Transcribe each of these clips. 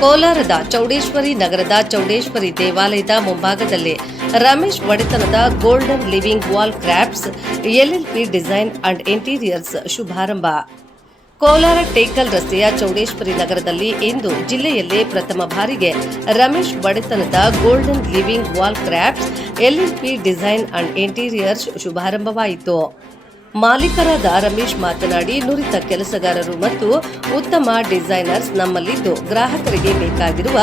ಕೋಲಾರದ ಚೌಡೇಶ್ವರಿ ನಗರದ ಚೌಡೇಶ್ವರಿ ದೇವಾಲಯದ ಮುಂಭಾಗದಲ್ಲಿ ರಮೇಶ್ ಒಡೆತನದ golden living wall crafts LLP design and interiors ಶುಭಾರಂಭ. Kolar Tekal ರಸ್ತೆಯ ಚೌಡೇಶ್ವರಿ ನಗರದಲ್ಲಿ ಇಂದು ಜಿಲ್ಲೆಯಲ್ಲೇ ಪ್ರಥಮ ಬಾರಿಗೆ ರಮೇಶ್ ಒಡೆತನದ golden living wall crafts LLP design and interiors ಶುಭಾರಂಭವಾಯಿತು. ಮಾಲೀಕರಾದ ರಮೇಶ್ ಮಾತನಾಡಿ, ನುರಿತ ಕೆಲಸಗಾರರು ಮತ್ತು ಉತ್ತಮ ಡಿಸೈನರ್ಸ್ ನಮ್ಮಲ್ಲಿದ್ದು ಗ್ರಾಹಕರಿಗೆ ಬೇಕಾಗಿರುವ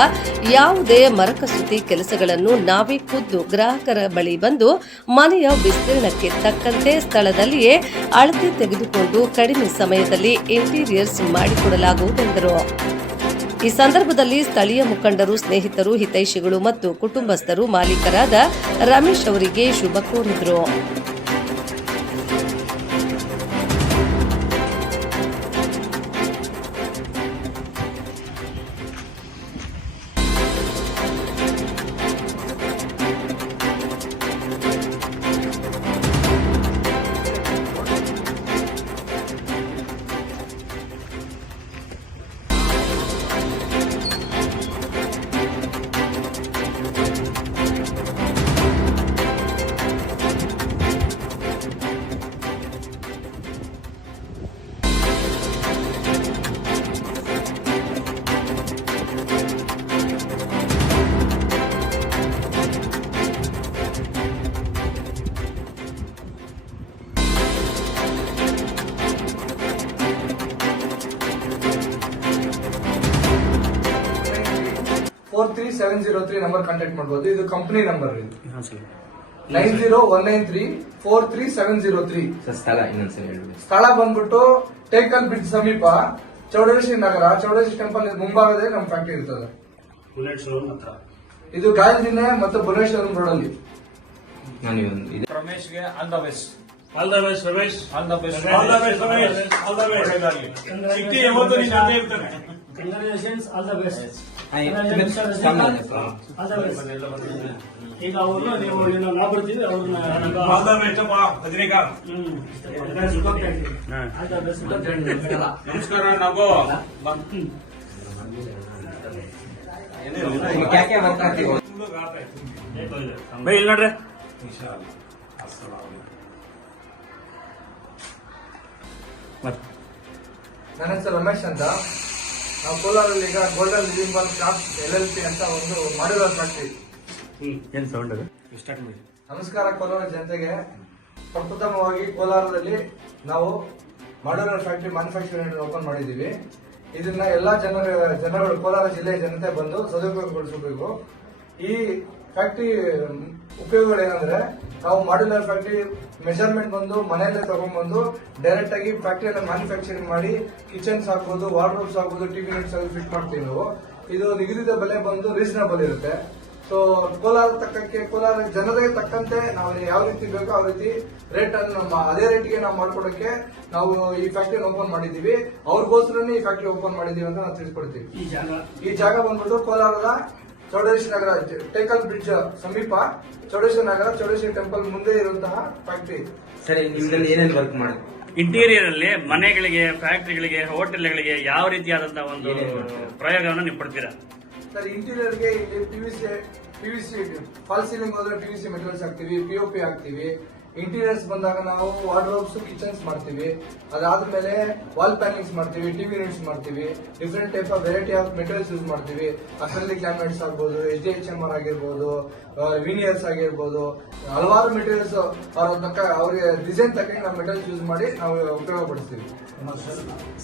ಯಾವುದೇ ಮರಕಸೂತಿ ಕೆಲಸಗಳನ್ನು ನಾವೇ ಖುದ್ದು ಗ್ರಾಹಕರ ಬಳಿ ಬಂದು ಮನೆಯ ವಿಸ್ತೀರ್ಣಕ್ಕೆ ತಕ್ಕಂತೆ ಸ್ಥಳದಲ್ಲಿಯೇ ಅಳತೆ ತೆಗೆದುಕೊಂಡು ಕಡಿಮೆ ಸಮಯದಲ್ಲಿ ಇಂಟೀರಿಯರ್ಸ್ ಮಾಡಿಕೊಡಲಾಗುವುದೆಂದರು ಈ ಸಂದರ್ಭದಲ್ಲಿ ಸ್ಥಳೀಯ ಮುಖಂಡರು, ಸ್ನೇಹಿತರು, ಹಿತೈಷಿಗಳು ಮತ್ತು ಕುಟುಂಬಸ್ಥರು ಮಾಲೀಕರಾದ ರಮೇಶ್ ಅವರಿಗೆ ಶುಭ ಕೋರಿದರು. Four three seven zero three number contact ಮಾಡಬಹುದು ಇದು company number nine zero one nine three four three seven zero three sir ಸ್ಥಳ ಇನ್ನೊಂದ್ಸಲ ಹೇಳ್ಬಿಡಿ. ಸ್ಥಳ ಬಂದ್ಬಿಟ್ಟು ಟೇಕಲ್ ಬ್ರಿಡ್ಜ್ ಸಮೀಪ ಚೌಡೇಶ್ವರಿ ನಗರ. ಚೌಡೇಶ್ವರಿ ಟೆಂಪಲ್ ಮುಂಭಾಗದಲ್ಲಿ ನಮ್ಮ ಫ್ಯಾಕ್ಟರಿ ಇರ್ತದೆ. ಬುಲೆಟ್ ಶೋರೂಮ್ ಹತ್ರ. ಇದು ಗಾಯದಿನ್ನೆ ಮತ್ತು ಭುವನೇಶ್ವರಂ ರೋಡ್ ಅಲ್ಲಿ ನಾನು ಇದೊಂದು ಇದು. ರಮೇಶ್ಗೆ all the best all the best Ramesh. All the best all the best Ramesh. All the best ಸಿಕ್ಕಿ ಯಾವತ್ತೂ ನಿನ್ನ ಜೊತೆ ಇರ್ತಾನೆ. ಕಂಗ್ರಾಚುಲೇಷನ್ಸ್ ಆಲ್ ದ ಬೆಸ್ಟ್ ಈಗ ಅವ್ರನ್ನ ನೀವು ಏನೋ ಬರ್ತೀವಿ ಅವ್ರನ್ನ ನಮಸ್ಕಾರ ನಾವು ಬೈ ಇಲ್ಲಿ ನೋಡ್ರಿ. ನನ್ನ ಹೆಸರು ರಮೇಶ್ ಅಂತ. ನಾವು ಕೋಲಾರಲ್ಲಿ ಈಗ golden living wall craft L L P ಅಂತ ಒಂದು ಮಾಡ್ಯುಲರ್ ಫ್ಯಾಕ್ಟ್ರಿ ಏನ್ ಸೌಂಡ್ ಅದು? ಸ್ಟಾರ್ಟ್ ಮಾಡಿ. ನಮಸ್ಕಾರ ಕೋಲಾರ ಜನತೆಗೆ. ಪ್ರಪ್ರಥಮವಾಗಿ ಕೋಲಾರದಲ್ಲಿ ನಾವು ಮಾಡ್ಯುಲರ್ ಫ್ಯಾಕ್ಟ್ರಿ ಮ್ಯಾನುಫ್ಯಾಕ್ಚರಿಂಗ್ ಓಪನ್ ಮಾಡಿದ್ದೀವಿ. ಇದನ್ನ ಎಲ್ಲಾ ಜನರ ಜನಗಳು ಕೋಲಾರ ಜಿಲ್ಲೆಯ ಜನತೆ ಬಂದು ಸದುಪಯೋಗಗೊಳಿಸಬೇಕು ಈ ಫ್ಯಾಕ್ಟರಿ ಉಪಯೋಗಗಳೇನಂದ್ರೆ ನಾವು ಮಾಡ್ಯುಲರ್ ಫ್ಯಾಕ್ಟ್ರಿ ಮೆಷರ್ಮೆಂಟ್ ಬಂದು ಮನೆಯಲ್ಲೇ ತಗೊಂಡ್ಬಂದು ಡೈರೆಕ್ಟ್ ಆಗಿ ಫ್ಯಾಕ್ಟರಿಯಲ್ಲಿ ಮ್ಯಾನುಫ್ಯಾಕ್ಚರಿಂಗ್ ಮಾಡಿ ಕಿಚನ್ಸ್ ಹಾಕ್ಬೋದು ವಾರ್ಡ್ರೋಬ್ಸ್ ಹಾಕ್ಬೋದು ಟಿವಿ ನೆಟ್ಸ್ ಆಗಿ ಫಿಟ್ ಮಾಡ್ತೀವಿ ನಾವು. ಇದು ನಿಗದಿತ ಬೆಲೆ ಬಂದು ರೀಸನಬಲ್ ಇರುತ್ತೆ. ಸೊ ಕೋಲಾರ ತಕ್ಕಕ್ಕೆ ಕೋಲಾರ ಜನರಿಗೆ ತಕ್ಕಂತೆ ನಾವು ಯಾವ ರೀತಿ ಬೇಕೋ ಆ ರೀತಿ ರೇಟ್ ಅನ್ನು ನಮ್ಮ ಅದೇ ರೇಟ್ಗೆ ನಾವು ಮಾಡ್ಕೊಡಕ್ಕೆ ನಾವು ಈ ಫ್ಯಾಕ್ಟರಿ ಓಪನ್ ಮಾಡಿದೀವಿ ಅವ್ರಿಗೋಸ್ಕರನೇ ಈ ಫ್ಯಾಕ್ಟ್ರಿ ಓಪನ್ ಮಾಡಿದೀವಿ ಅಂತ ನಾವು ತಿಳಿಸ್ಕೊಡ್ತೀವಿ. ಈ ಜಾಗ ಬಂದ್ಬಿಟ್ಟು ಕೋಲಾರದ ಚೌಡೇಶ್ವರಿ ನಗರ ಟೇಕಲ್ ಬ್ರಿಡ್ಜ್ ಸಮೀಪ ಚೌಡೇಶ್ವರಿ ನಗರ ಚೌಡೇಶ್ವರಿ ಟೆಂಪಲ್ ಮುಂದೆ ಇರುವಂತಹ ಫ್ಯಾಕ್ಟರಿ ಸರಿ ನಿಮ್ದಲ್ಲಿ ಏನೇನು ವರ್ಕ್ ಮಾಡಿ? ಇಂಟೀರಿಯರ್ ಅಲ್ಲಿ ಮನೆಗಳಿಗೆ ಫ್ಯಾಕ್ಟರಿಗಳಿಗೆ ಹೋಟೆಲ್ಗಳಿಗೆ ಯಾವ ರೀತಿಯಾದಂತಹ ಒಂದು ಪ್ರಯೋಗವನ್ನು ನೀವು ಪಡ್ತೀರಾ ಸರ್ ಇಂಟೀರಿಯರ್ಗೆ ಇಲ್ಲಿ P V C P V C false ceiling ಹೋದ್ರೆ ಪಿ ವಿ ಸಿ ಮೆಟೀರಿಯಲ್ಸ್ ಹಾಕ್ತಿವಿ ಪಿಒಪಿ ಹಾಕ್ತಿವಿ. ಇಂಟೀರಿಯರ್ಸ್ ಬಂದಾಗ ನಾವು ವಾರ್ಡ್ರೋಬ್ಸ್ ಕಿಚನ್ಸ್ ಮಾಡ್ತೀವಿ. ಅದಾದ್ಮೇಲೆ ವಾಲ್ ಪ್ಯಾನಿಂಗ್ಸ್ ಮಾಡ್ತೀವಿ ಟಿವಿ ಯೂನಿಟ್ಸ್ ಮಾಡ್ತೀವಿ. Different type of variety of materials use ಮಾಡ್ತೀವಿ. ಅಸೆಂಬ್ಲಿ ಕ್ಲಾಮೆಟ್ಸ್ ಆಗ್ಬೋದು H D H M R ಆಗಿರ್ಬೋದು ವಿನಿಯರ್ಸ್ ಆಗಿರ್ಬೋದು. ಹಲವಾರು ಮೆಟೀರಿಯಲ್ಸ್ ಅವ್ರ ತಕ್ಕ ಅವ್ರಿಗೆ ಡಿಸೈನ್ ತಕ್ಕ ನಾವು ಮೆಟೀರಿಯಲ್ಸ್ ಯೂಸ್ ಮಾಡಿ ನಾವು ಉಪಯೋಗ ಪಡಿಸ್ತೀವಿ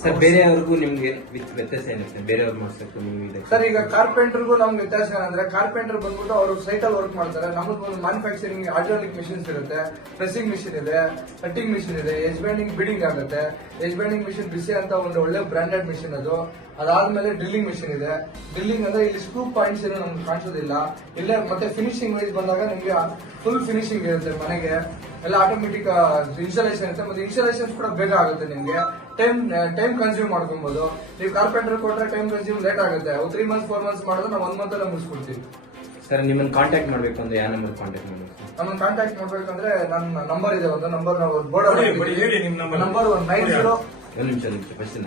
ಸರ್ ಬೇರೆಯವ್ರಿಗೂ ನಿಮ್ಗೆ ವ್ಯತ್ಯಾಸ ಏನಿದೆ ಬೇರೆಯವ್ರು ಮಾಡ್ಸಕ್ಕೂ ನಿಮ್ಗೆ ಸರ್ ಈಗ ಕಾರ್ಪೆಂಟರ್ಗೂ ನಮ್ಗೆ ವ್ಯತ್ಯಾಸ ಏನಂದ್ರೆ ಕಾರ್ಪೆಂಟರ್ ಬಂದ್ಬಿಟ್ಟು ಅವರು ಸೈಟಲ್ಲಿ ಅಲ್ಲಿ ವರ್ಕ್ ಮಾಡ್ತಾರೆ. ನಮ್ದು ಒಂದು ಮ್ಯಾನುಫ್ಯಾಕ್ಚರಿಂಗ್ ಹೈಡ್ರಾಲಿಕ್ ಮಿಷಿನ್ಸ್ ಇರುತ್ತೆ. ಪ್ರೆಸಿಂಗ್ ಮಿಷಿನ್ ಇದೆ ಕಟ್ಟಿಂಗ್ ಮಿಷಿನ್ ಇದೆ ಎಜ್ ಬ್ಯಾಂಡಿಂಗ್ ಬಿಡಿಂಗ್ ಆಗುತ್ತೆ. ಎಜ್ ಬ್ಯಾಂಡಿಂಗ್ ಮಿಷಿನ್ ಬಿಸಿ ಅಂತ ಒಂದು ಒಳ್ಳೆ ಬ್ರಾಂಡೆಡ್ ಮಿಷಿನ್ ಅದು. ಅದಾದ್ಮೇಲೆ ಡ್ರಿಲ್ಲಿಂಗ್ ಮಿಷಿನ್ ಇದೆ. ಡ್ರಿಲ್ಲಿಂಗ್ ಅಂದ್ರೆ ಇಲ್ಲಿ ಸ್ಕ್ರೂ ಪಾಯಿಂಟ್ಸ್ ಏನು ನಮ್ಗೆ ಕಾಣಿಸೋದಿಲ್ಲ. ಇಲ್ಲೇ ಮತ್ತೆ ಫಿನಿಶಿಂಗ್ ವೈಸ್ ಬಂದಾಗ ನಿಮ್ಗೆ ಫುಲ್ ಫಿನಿಶಿಂಗ್ ಇರುತ್ತೆ ಮನೆಗೆ. ಎಲ್ಲ ಆಟೋಮೆಟಿಕ್ ಇನ್ಸ್ಟಾಲೇಷನ್ ಇರುತ್ತೆ. ಮತ್ತೆ ಇನ್ಸ್ಟಾಲೇಷನ್ ಕೂಡ ಬೇಗ ಆಗುತ್ತೆ ನಿಮ್ಗೆ. ಟೈಮ್ ಟೈಮ್ ಕನ್ಸ್ಯೂಮ್ ಮಾಡ್ಕೊಬಹುದು ನೀವು ಕಾರ್ಪೆಂಟರ್ ಕೊಟ್ಟರೆ ಟೈಮ್ ಕನ್ಸ್ಯೂಮ್ ಲೇಟ್ ಆಗುತ್ತೆ. ತ್ರೀ ಮಂತ್ಸ್ ಫೋರ್ ಮಂತ್ಸ್ ಮಾಡಿದ್ರೆ ನಾವು ಒಂದ್ ಮಂತ್ ಅಲ್ಲ ಮುಗಿಸ್ಕೊಡ್ತೀವಿ. ಸರ್ ನಿಮ್ಮನ್ನು ಕಾಂಟ್ಯಾಕ್ಟ್ ಮಾಡ್ಬೇಕು ಅಂದ್ರೆ ಯಾವ ನಂಬರ್ ಕಾಂಟ್ಯಾಕ್ಟ್ ಮಾಡ್ಬೇಕು? ನಮ್ಮನ್ನ ಕಾಂಟ್ಯಾಕ್ಟ್ ಮಾಡ್ಬೇಕಂದ್ರೆ ನನ್ನ ನಂಬರ್ ಇದೆ ಒಂದು ನಂಬರ್ ನಾವು ಬೋರ್ಡ್ ಹೇಳಿ ನಿಮ್ಮ board one number nine zero ಒಂದು ನಿಮಿಷ ನಿಮಿಷ ಫಸ್ಟ್